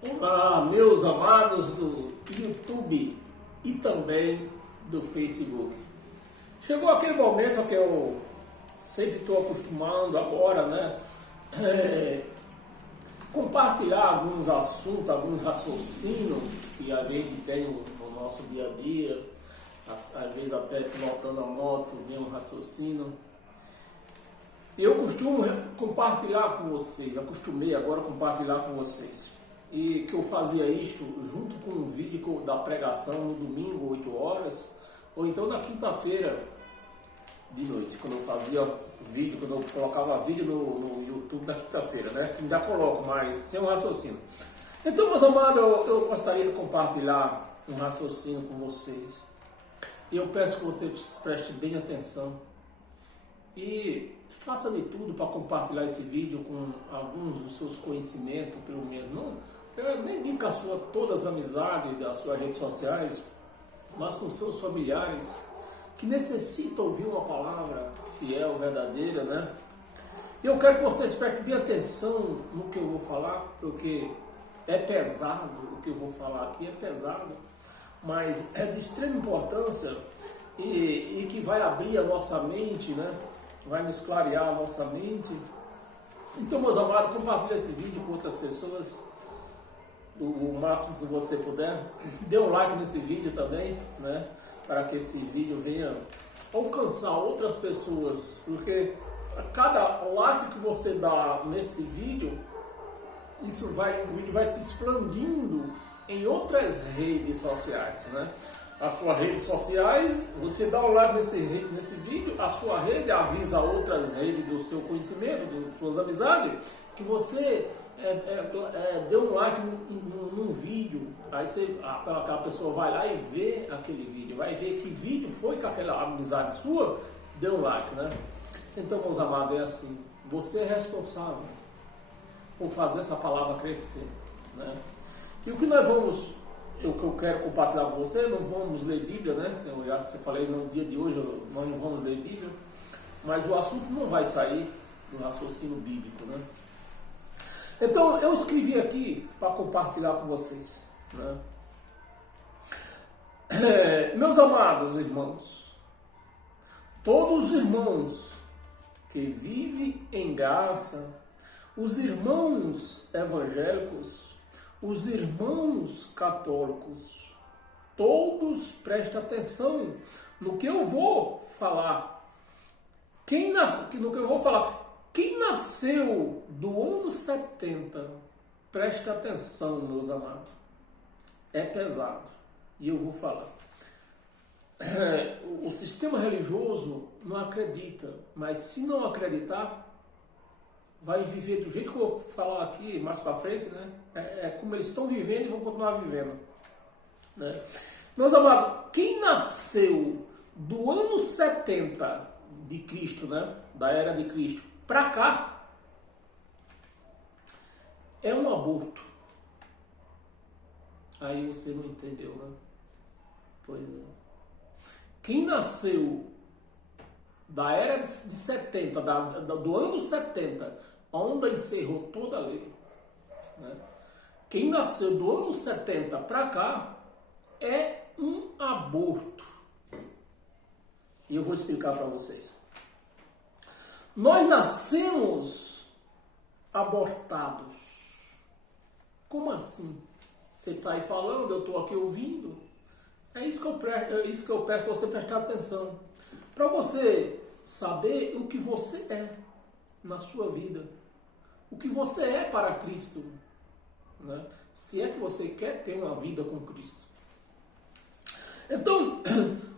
Olá, meus amados do YouTube e também do Facebook. Chegou aquele momento que eu sempre estou acostumando agora, né? Compartilhar alguns assuntos, alguns raciocínios que a gente tem no nosso dia a dia, às vezes até pilotando a moto, vem um raciocínio. Eu costumo compartilhar com vocês, acostumei agora a compartilhar com vocês. E que eu fazia isto junto com um vídeo da pregação no domingo, 8 horas, ou então na quinta-feira de noite, quando eu fazia vídeo, quando eu colocava vídeo no YouTube na quinta-feira, né? Que ainda coloco, mas sem um raciocínio. Então, meus amados, eu gostaria de compartilhar um raciocínio com vocês. E eu peço que vocês prestem bem atenção. E faça de tudo para compartilhar esse vídeo com alguns dos seus conhecimentos, pelo menos. Não, nem digo com todas as amizades das suas redes sociais, mas com seus familiares que necessitam ouvir uma palavra fiel, verdadeira, né? E eu quero que vocês prestem bem atenção no que eu vou falar, porque é pesado o que eu vou falar aqui, é pesado, mas é de extrema importância e que vai abrir a nossa mente, né? Vai nos clarear a nossa mente. Então, meus amados, compartilhe esse vídeo com outras pessoas o máximo que você puder. Dê um like nesse vídeo também, né? Para que esse vídeo venha alcançar outras pessoas, porque a cada like que você dá nesse vídeo, o vídeo vai se expandindo em outras redes sociais, né? As suas redes sociais, você dá um like nesse vídeo, a sua rede avisa outras redes do seu conhecimento, de suas amizades, que você deu um like num vídeo. Aí aquela pessoa vai lá e vê aquele vídeo, vai ver que vídeo foi que aquela amizade sua deu um like, né? Então, meus amados, é assim, você é responsável por fazer essa palavra crescer, né? E o que eu quero compartilhar com você, não vamos ler Bíblia, né? Eu já falei no dia de hoje, nós não vamos ler Bíblia, mas o assunto não vai sair do raciocínio bíblico, né? Então, eu escrevi aqui para compartilhar com vocês, né? Meus amados irmãos, todos os irmãos que vivem em graça, os irmãos evangélicos, os irmãos católicos, todos prestem atenção no que eu vou falar. No que eu vou falar. Quem nasceu do ano 70, preste atenção, meus amados. É pesado. E eu vou falar. O sistema religioso não acredita, mas se não acreditar, vai viver do jeito que eu vou falar aqui mais para frente, né? É como eles estão vivendo e vão continuar vivendo, né? Meus amados, quem nasceu do ano 70 de Cristo, né? Da era de Cristo, para cá, é um aborto. Aí você não entendeu, né? Pois é. Quem nasceu da era de 70, do ano 70, onde encerrou toda a lei, né? Quem nasceu do ano 70 para cá é um aborto. E eu vou explicar para vocês. Nós nascemos abortados. Como assim? Você está aí falando, eu estou aqui ouvindo. É isso que eu peço para você prestar atenção. Para você saber o que você é na sua vida. O que você é para Cristo, né? Se é que você quer ter uma vida com Cristo. Então,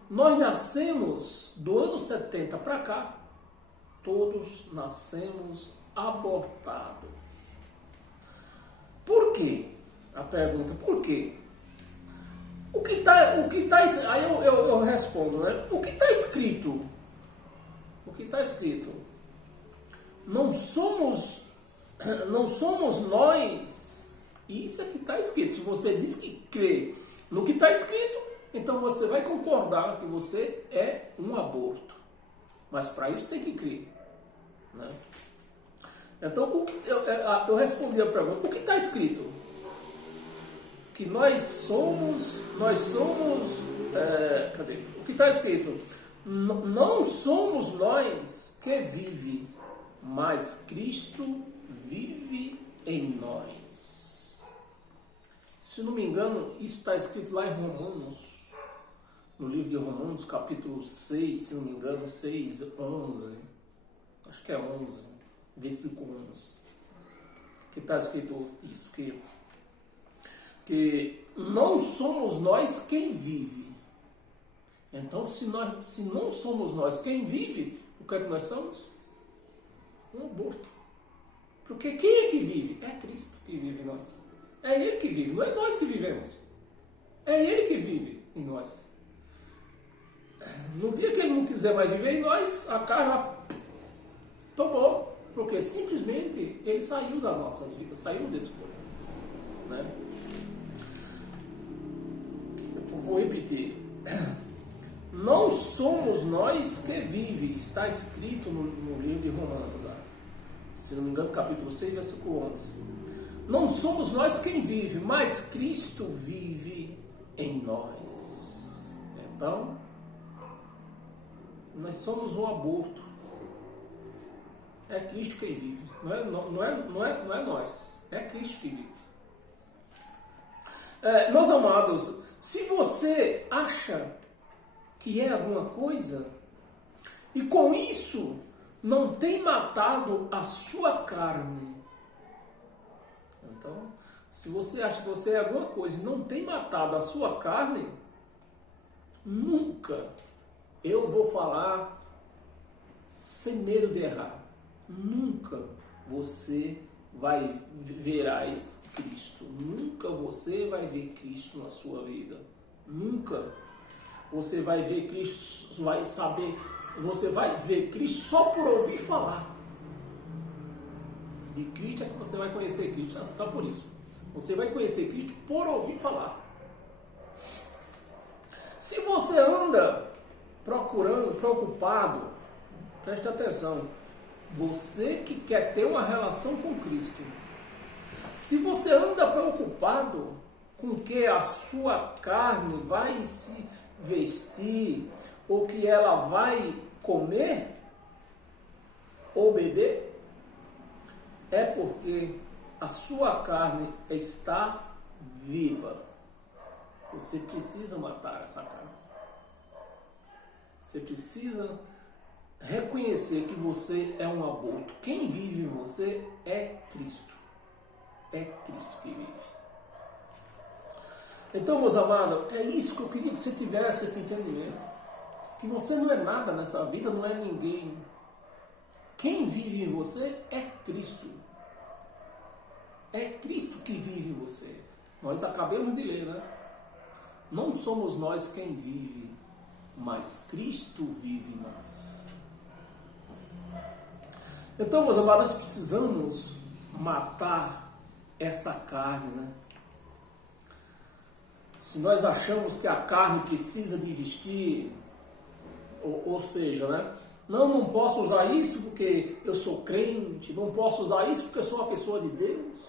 nós nascemos do ano 70 para cá. Todos nascemos abortados. Por quê? A pergunta, por quê? Aí eu respondo, né? O que está escrito? O que está escrito? Não somos nós. Isso é que está escrito. Se você diz que crê no que está escrito, então você vai concordar que você é um aborto. Mas para isso tem que crer, né? Então, eu respondi a pergunta, o que está escrito? que cadê? O que está escrito? Não somos nós que vive, mas Cristo vive em nós. Se não me engano, isso está escrito lá em Romanos, no livro de Romanos, capítulo 6, se não me engano, 6, 11, acho que é 11, versículo 11, que está escrito isso, que não somos nós quem vive. Então, se não somos nós quem vive, o que é que nós somos? Um aborto. Porque quem é que vive? É Cristo que vive em nós. É Ele que vive, não é nós que vivemos. É Ele que vive em nós. No dia que Ele não quiser mais viver em nós, a carne tomou. Porque simplesmente Ele saiu das nossas vidas, saiu desse corpo. Né? Eu vou repetir. Não somos nós que vive, está escrito no livro de Romanos, lá. Se não me engano, capítulo 6, versículo 11. Não somos nós quem vive, mas Cristo vive em nós. Então, nós somos um aborto. É Cristo quem vive, não é nós, é Cristo que vive. Meus amados, se você acha que é alguma coisa, e com isso não tem matado a sua carne. Então, se você acha que você é alguma coisa e não tem matado a sua carne, nunca, eu vou falar sem medo de errar, nunca você verás Cristo, nunca você vai ver Cristo na sua vida, nunca. Você vai ver Cristo, você vai ver Cristo só por ouvir falar. De Cristo é que você vai conhecer Cristo, só por isso. Você vai conhecer Cristo por ouvir falar. Se você anda preocupado, preste atenção, você que quer ter uma relação com Cristo, se você anda preocupado com que a sua carne vai se vestir, ou que ela vai comer ou beber, é porque a sua carne está viva. Você precisa matar essa carne. Você precisa reconhecer que você é um aborto. Quem vive em você é Cristo. É Cristo que vive. Então, meus amados, é isso que eu queria que você tivesse esse entendimento. Que você não é nada nessa vida, não é ninguém. Quem vive em você é Cristo. É Cristo que vive em você. Nós acabamos de ler, né? Não somos nós quem vive, mas Cristo vive em nós. Então, meus amados, nós precisamos matar essa carne, né? Se nós achamos que a carne precisa de vestir, ou seja, né? Não posso usar isso porque eu sou crente, não posso usar isso porque eu sou uma pessoa de Deus.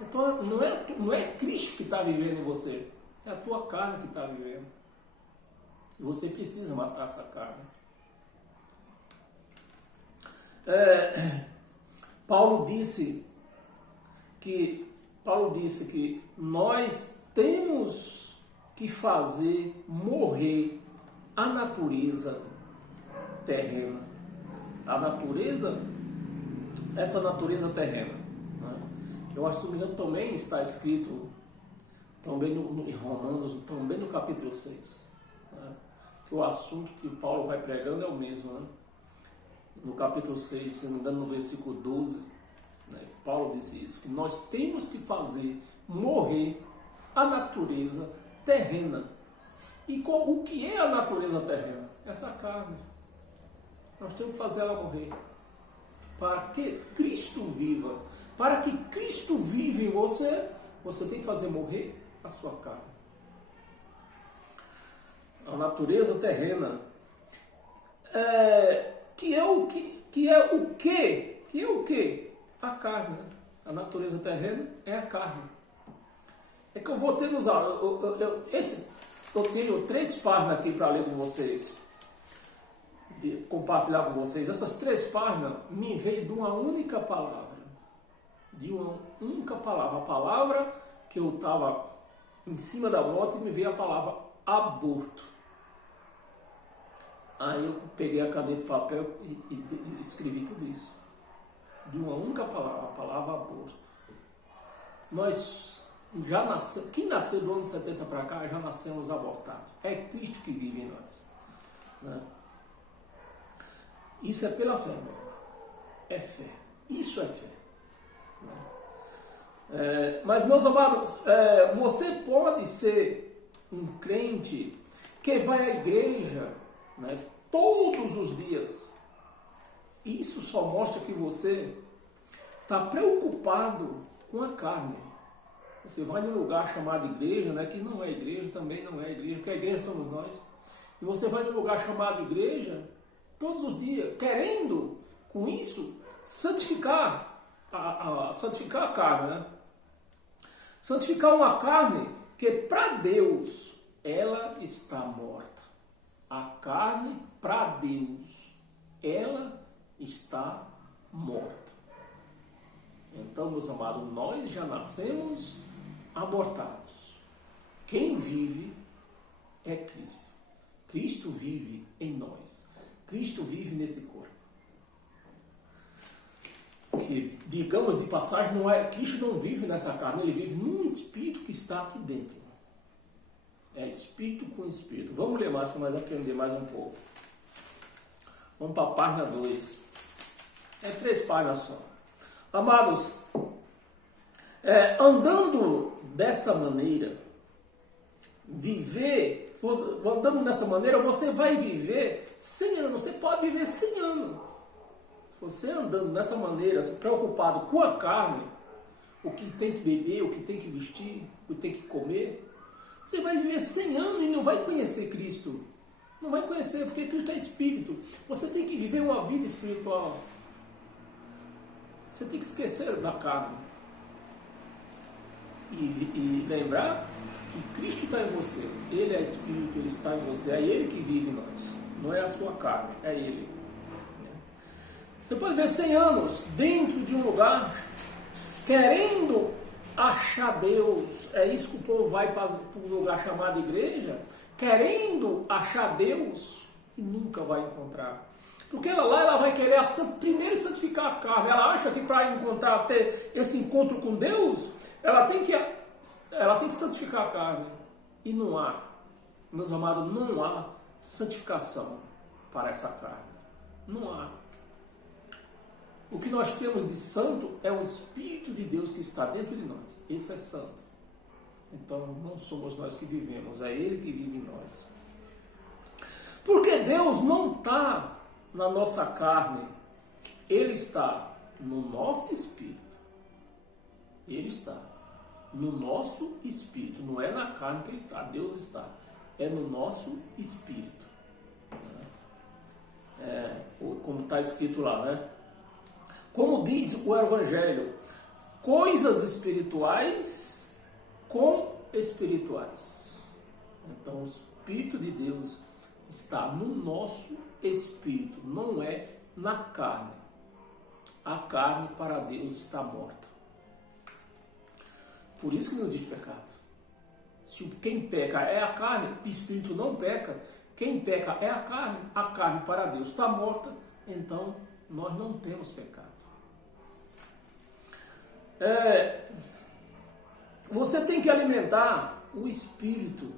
Então não é Cristo que está vivendo em você, é a tua carne que está vivendo. E você precisa matar essa carne. Paulo disse que nós temos que fazer morrer a natureza terrena. A natureza, essa natureza terrena. Né? Eu acho que, se não me engano, também está escrito, também em Romanos, também no capítulo 6. Né? Que o assunto que Paulo vai pregando é o mesmo. Né? No capítulo 6, se não me engano, no versículo 12, né? Paulo disse isso, que nós temos que fazer morrer a natureza terrena. E o que é a natureza terrena? Essa carne. Nós temos que fazer ela morrer. Para que Cristo viva. Para que Cristo viva em você, você tem que fazer morrer a sua carne. A natureza terrena. Que é o que? A carne. Né? A natureza terrena é a carne. É que eu vou ter nos... Eu tenho 3 páginas aqui para ler com vocês. Compartilhar com vocês. Essas 3 páginas me veio de uma única palavra. De uma única palavra. A palavra que eu estava em cima da moto e me veio a palavra aborto. Aí eu peguei a caneta de papel e escrevi tudo isso. De uma única palavra, a palavra aborto. Nós já nascemos, quem nasceu do ano 70 para cá, já nascemos abortados. É Cristo que vive em nós. Né? Isso é pela fé, meus irmãos. É fé. Isso é fé. Mas, meus amados, você pode ser um crente que vai à igreja, né, todos os dias. Isso só mostra que você está preocupado com a carne. Você vai num lugar chamado igreja, né, que não é igreja, também não é igreja, porque a igreja somos nós. E você vai num lugar chamado igreja todos os dias, querendo, com isso, santificar a carne, né? Santificar uma carne que para Deus ela está morta. A carne para Deus ela está morta. Então, meus amados, nós já nascemos abortados. Quem vive é Cristo. Cristo vive em nós. Cristo vive nesse corpo. Que, digamos de passagem, não é, Cristo não vive nessa carne, ele vive num espírito que está aqui dentro. É espírito com espírito. Vamos ler mais para nós aprender mais um pouco. Vamos para a página 2. É 3 páginas só. Amados, andando dessa maneira, andando dessa maneira, você vai viver 100 anos. Você pode viver 100 anos. Você andando dessa maneira, preocupado com a carne, o que tem que beber, o que tem que vestir, o que tem que comer, você vai viver 100 anos e não vai conhecer Cristo. Não vai conhecer, porque Cristo é Espírito. Você tem que viver uma vida espiritual. Você tem que esquecer da carne. E lembrar que Cristo está em você. Ele é Espírito, Ele está em você. É Ele que vive em nós. Não é a sua carne, é Ele. Você pode ver 100 anos dentro de um lugar, querendo achar Deus. É isso que o povo vai para um lugar chamado igreja, querendo achar Deus e nunca vai encontrar. Porque ela vai querer primeiro santificar a carne. Ela acha que para encontrar, ter esse encontro com Deus, ela tem que santificar a carne. E não há, meus amados, não há santificação para essa carne. Não há. O que nós temos de santo é o Espírito de Deus que está dentro de nós. Esse é santo. Então não somos nós que vivemos, é Ele que vive em nós. Porque Deus não está na nossa carne, Ele está no nosso espírito. Ele está no nosso espírito, não é na carne que Ele está, Deus está, é no nosso espírito. Como está escrito lá, né? Como diz o Evangelho, coisas espirituais com espirituais. Então o Espírito de Deus está no nosso espírito, não é na carne. A carne para Deus está morta. Por isso que não existe pecado. Se quem peca é a carne, o espírito não peca. Quem peca é a carne para Deus está morta, então nós não temos pecado. Você tem que alimentar o espírito.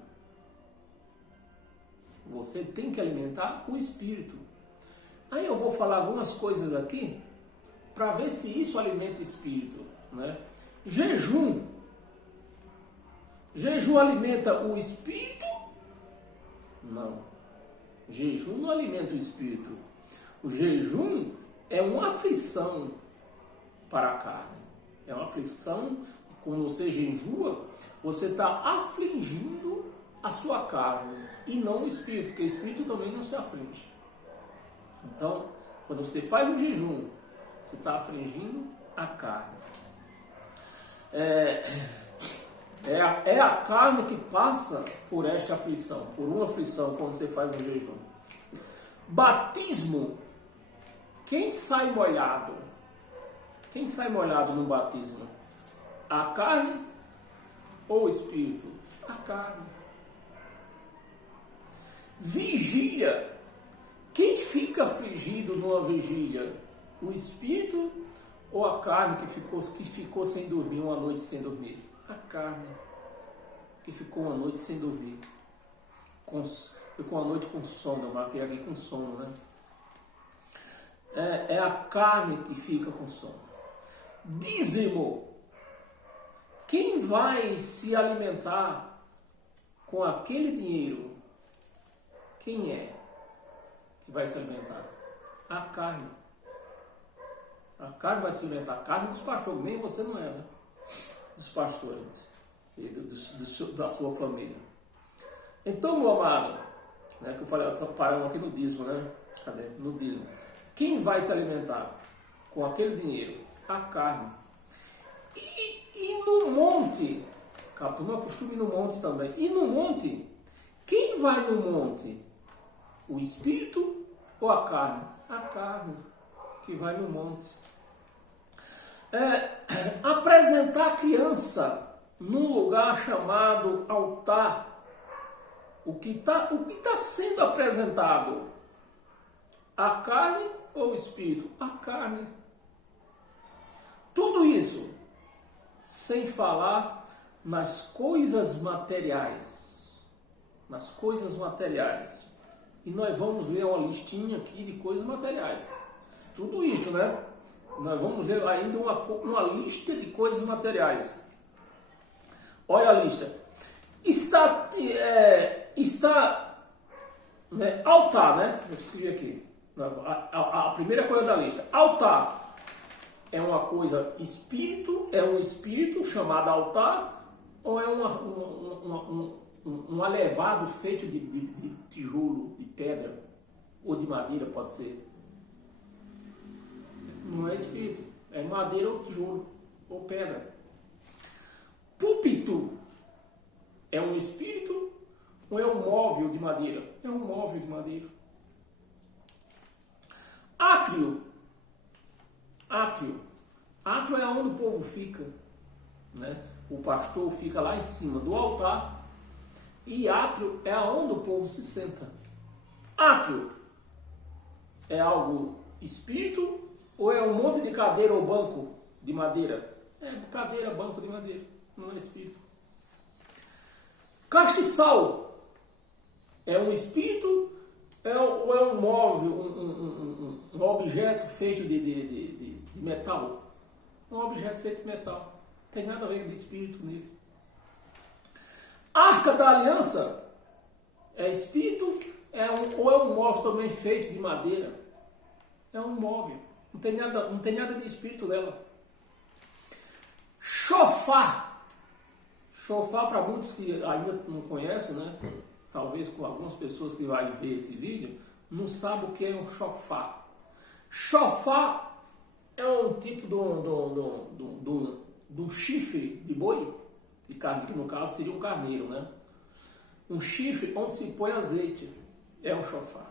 Você tem que alimentar o espírito. Aí eu vou falar algumas coisas aqui para ver se isso alimenta o espírito, né? Jejum. Jejum alimenta o espírito? Não. Jejum não alimenta o espírito. O jejum é uma aflição para a carne. É uma aflição. Quando você jejua, você está afligindo a sua carne e não o espírito, porque o espírito também não se aflige. Então, quando você faz um jejum, você está afligindo a carne. É a carne que passa por esta aflição, por uma aflição quando você faz um jejum. Batismo. Quem sai molhado? Quem sai molhado no batismo? A carne ou o espírito? A carne. Vigília. Quem fica afligido numa vigília? O espírito ou a carne que ficou sem dormir, uma noite sem dormir? A carne que ficou uma noite sem dormir. Ficou uma noite com sono, eu marquei aqui com sono, né? É a carne que fica com sono. Dízimo. Quem vai se alimentar com aquele dinheiro? Quem é que vai se alimentar? A carne. A carne vai se alimentar. A carne dos pastores. Nem você não é, né? Dos pastores. E da sua família. Então, meu amado, né, que eu falei, paramos aqui no dízimo, né? Cadê? No dízimo. Quem vai se alimentar com aquele dinheiro? A carne. E no monte, não é costume ir no monte também. E no monte, quem vai no monte? O espírito ou a carne? A carne que vai no monte. Apresentar a criança num lugar chamado altar. O que está sendo apresentado? A carne ou o espírito? A carne. Tudo isso sem falar nas coisas materiais. Nas coisas materiais. E nós vamos ler uma listinha aqui de coisas materiais. Tudo isso, né? Nós vamos ler ainda uma lista de coisas materiais. Olha a lista. Está né, altar, né? Vou escrever aqui. A primeira coisa da lista. Altar é uma coisa espírito, é um espírito chamado altar, ou é um elevado feito de tijolo, de pedra, ou de madeira, pode ser. Não é espírito, é madeira ou tijolo, ou pedra. Púlpito é um espírito ou é um móvel de madeira? É um móvel de madeira. Átrio. Átrio é onde o povo fica, né? O pastor fica lá em cima do altar e átrio é onde o povo se senta. Átrio é algo espírito ou é um monte de cadeira ou banco de madeira? É cadeira, banco de madeira, não é espírito. Castiçal é um espírito ou é um móvel, um objeto feito de metal? Um objeto feito de metal. Não tem nada a ver de espírito nele. Arca da Aliança é espírito ou é um móvel também feito de madeira? É um móvel. Não tem nada de espírito nela. Chofar. Chofar, para muitos que ainda não conhecem, né? Talvez com algumas pessoas que vão ver esse vídeo, não sabem o que é um chofar. Chofar é um tipo de um chifre de boi, de carne, que no caso seria um carneiro, né? Um chifre onde se põe azeite. É um chofar.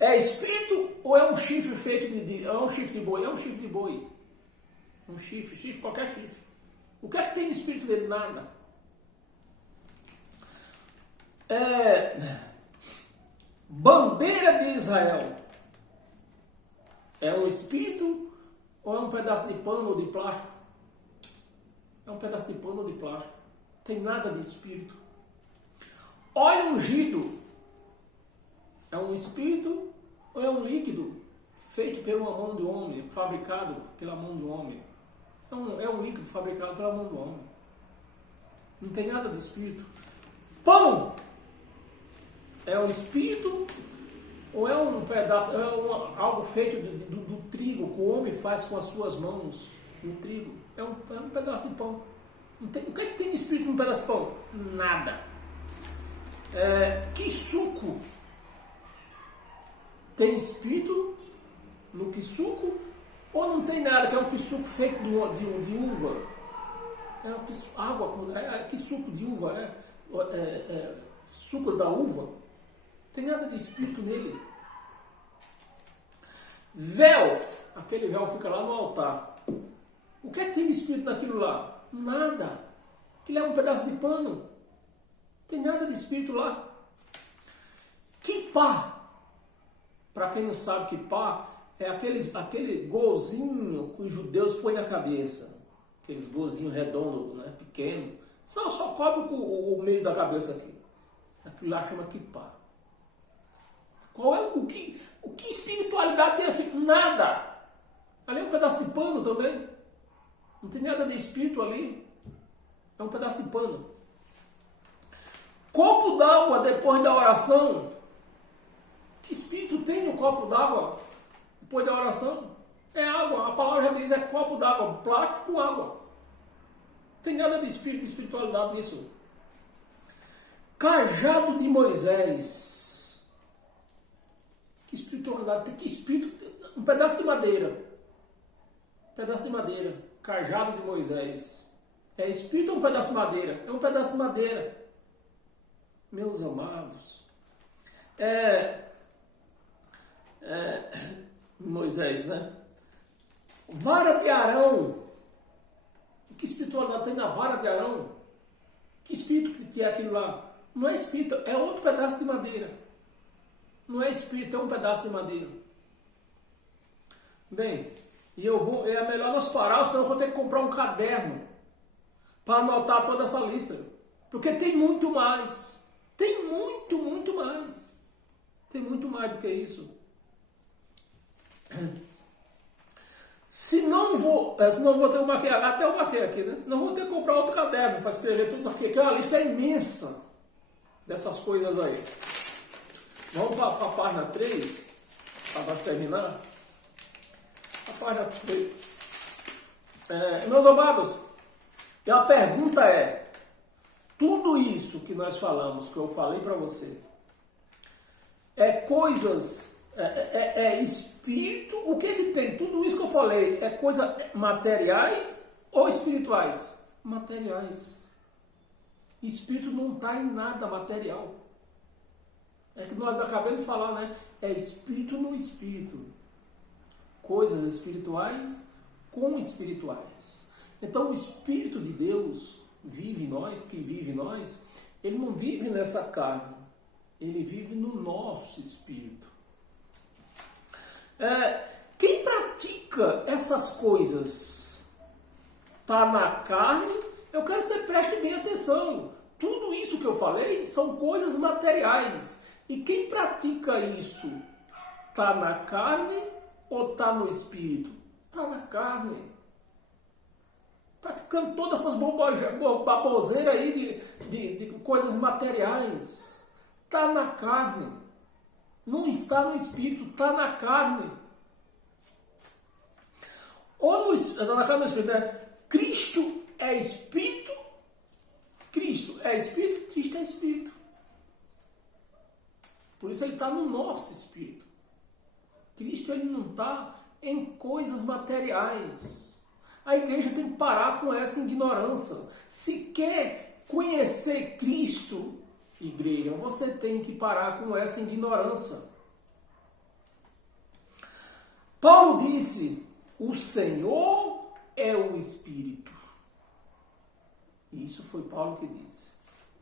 É espírito ou é um chifre feito é um chifre de boi? É um chifre de boi. Um chifre, qualquer chifre. O que é que tem de espírito dele? Nada. Bandeira de Israel. É um espírito ou é um pedaço de pano ou de plástico? É um pedaço de pano ou de plástico. Não tem nada de espírito. Óleo ungido. É um espírito ou é um líquido feito pela mão do homem, fabricado pela mão do homem? É um líquido fabricado pela mão do homem. Não tem nada de espírito. Pão é um espírito ou é um pedaço, algo feito do trigo que o homem faz com as suas mãos? O trigo é um pedaço de pão. O que é que tem de espírito num pedaço de pão? Nada. Que suco? Tem espírito no quisuco ou não tem nada, que é um quisuco feito de uva? água, que suco de uva suco da uva, tem nada de espírito nele. Véu, aquele véu fica lá no altar. O que é que tem de espírito naquilo lá? Nada. Aquilo é um pedaço de pano. Tem nada de espírito lá. Quipá. Para quem não sabe, quipá é aquele golzinho que os judeus põem na cabeça. Aqueles golzinhos redondos, né, pequeno. Só cobre o meio da cabeça aqui. Aquilo lá chama quipá. O que espiritualidade tem aqui? Nada. Ali é um pedaço de pano também. Não tem nada de espírito ali. É um pedaço de pano. Copo d'água depois da oração. Que espírito tem no copo d'água depois da oração? É água. A palavra já diz, é copo d'água, plástico com água. Não tem nada de espírito, de espiritualidade nisso. Cajado de Moisés. Que espiritualidade tem? Que espírito? Um pedaço de madeira. Um pedaço de madeira. Cajado de Moisés. É espírito ou um pedaço de madeira? É um pedaço de madeira. Meus amados. Moisés, né? Vara de Arão. Que espiritualidade tem na vara de Arão? Que espírito que é aquilo lá? Não é espírito, é outro pedaço de madeira. Não é espírito, é um pedaço de madeira. Bem, é melhor nós parar, senão eu vou ter que comprar um caderno para anotar toda essa lista. Porque tem muito mais. Tem muito mais. Tem muito mais do que isso. Se não vou ter uma até eu marquei aqui, né? Senão vou ter que comprar outro caderno para escrever tudo aqui, que a lista é imensa dessas coisas aí. Vamos para a página 3, para terminar. A página 3. Meus amados, e a pergunta é, tudo isso que nós falamos, que eu falei para você, é coisas, é espírito, o que tem? Tudo isso que eu falei, é coisas materiais ou espirituais? Materiais. Espírito não está em nada material. É que nós acabamos de falar, né? É espírito no espírito. Coisas espirituais com espirituais. Então o Espírito de Deus vive em nós, que vive em nós, ele não vive nessa carne, ele vive no nosso espírito. Quem pratica essas coisas está na carne. Eu quero que você preste bem atenção. Tudo isso que eu falei são coisas materiais. E quem pratica isso está na carne ou está no espírito? Está na carne. Praticando todas essas baboseiras aí de coisas materiais. Está na carne. Não está no espírito, está na carne. Está na carne ou no espírito, né? Cristo é espírito. Cristo é espírito, Cristo é espírito. Por isso ele está no nosso espírito. Cristo ele não está em coisas materiais. A igreja tem que parar com essa ignorância. Se quer conhecer Cristo, igreja, você tem que parar com essa ignorância. Paulo disse, o Senhor é o Espírito. Isso foi Paulo que disse.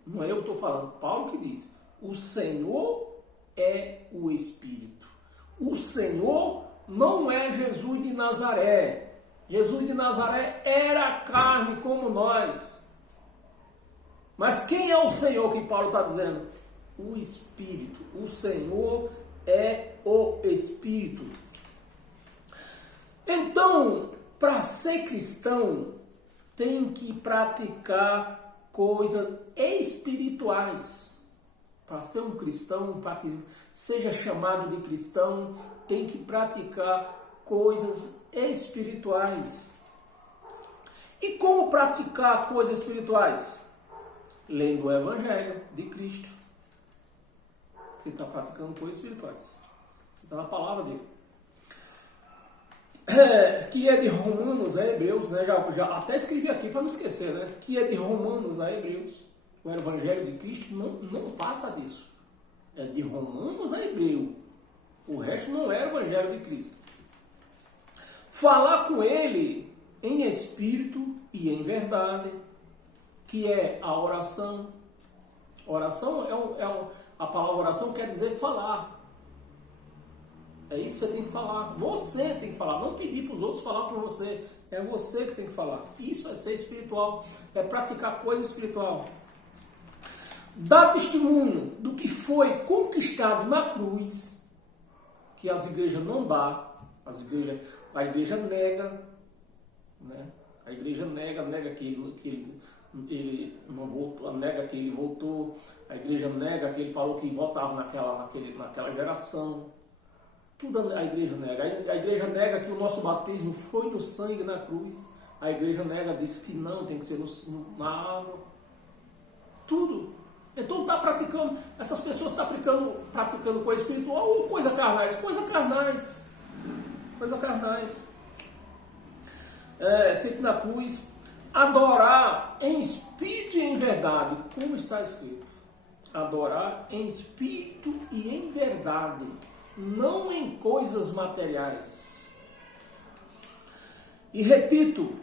Não é eu que estou falando, Paulo que disse. O Senhor é o Espírito. O Senhor não é Jesus de Nazaré. Jesus de Nazaré era carne como nós. Mas quem é o Senhor que Paulo está dizendo? O Espírito. O Senhor é o Espírito. Então, para ser cristão, tem que praticar coisas espirituais. Para ser um cristão, para que seja chamado de cristão, tem que praticar coisas espirituais. E como praticar coisas espirituais? Lendo o Evangelho de Cristo. Você está praticando coisas espirituais. Você está na palavra dele. que é de Romanos a Hebreus, né? Já até escrevi aqui para não esquecer, né? Que é de Romanos a Hebreus. O Evangelho de Cristo não passa disso. É de Romanos a Hebreus. O resto não é o Evangelho de Cristo. Falar com Ele em espírito e em verdade, que é a oração. Oração a palavra oração quer dizer falar. É isso que você tem que falar. Você tem que falar. Não pedir para os outros falar por você. É você que tem que falar. Isso é ser espiritual. É praticar coisa espiritual. Dar testemunho do que foi conquistado na cruz, que as igrejas não dão. A igreja nega, né? A igreja nega que ele não voltou, nega que ele voltou. A igreja nega que ele falou que voltava naquela geração. Tudo a igreja nega. A igreja nega que o nosso batismo foi no sangue na cruz. A igreja nega, diz que não, tem que ser na água. Tudo. Então está praticando, essas pessoas estão praticando coisa espiritual ou coisa carnais? Coisa carnais. Coisa carnais. Feito na cruz. Adorar em espírito e em verdade. Como está escrito? Adorar em espírito e em verdade. Não em coisas materiais. E repito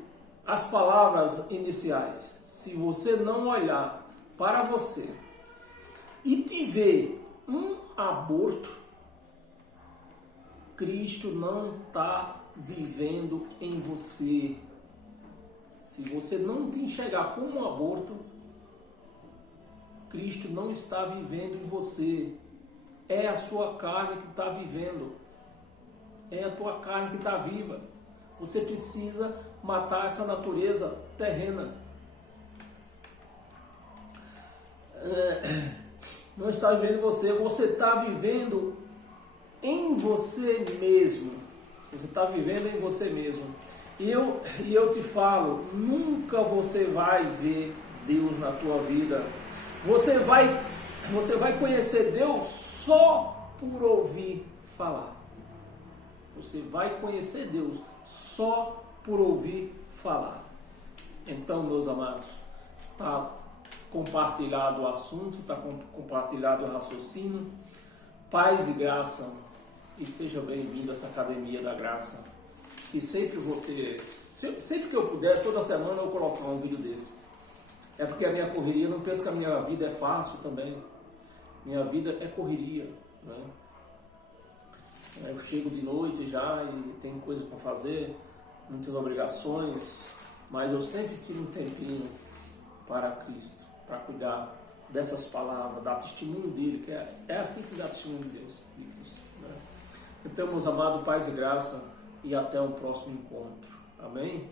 as palavras iniciais. Se você não olhar para você e tiver um aborto, Cristo não está vivendo em você. Se você não te enxergar como um aborto, Cristo não está vivendo em você. É a sua carne que está vivendo. É a tua carne que está viva. Você precisa matar essa natureza terrena. Não está vivendo em você. Você está vivendo em você mesmo. Você está vivendo em você mesmo. E eu te falo, nunca você vai ver Deus na tua vida. Você vai conhecer Deus só por ouvir falar. Você vai conhecer Deus só por ouvir falar. Então, meus amados, está compartilhado o assunto, está compartilhado o raciocínio. Paz e graça, e seja bem-vindo a essa Academia da Graça. E sempre vou ter, sempre que eu puder, toda semana eu vou colocar um vídeo desse. É porque a minha correria, não penso que a minha vida é fácil também. Minha vida é correria, né? Eu chego de noite já e tenho coisa para fazer, muitas obrigações, mas eu sempre tiro um tempinho para Cristo, para cuidar dessas palavras, dar testemunho dele, que é assim que se dá testemunho de Deus, de Cristo, né? Então, meus amados, paz e graça, e até o próximo encontro. Amém?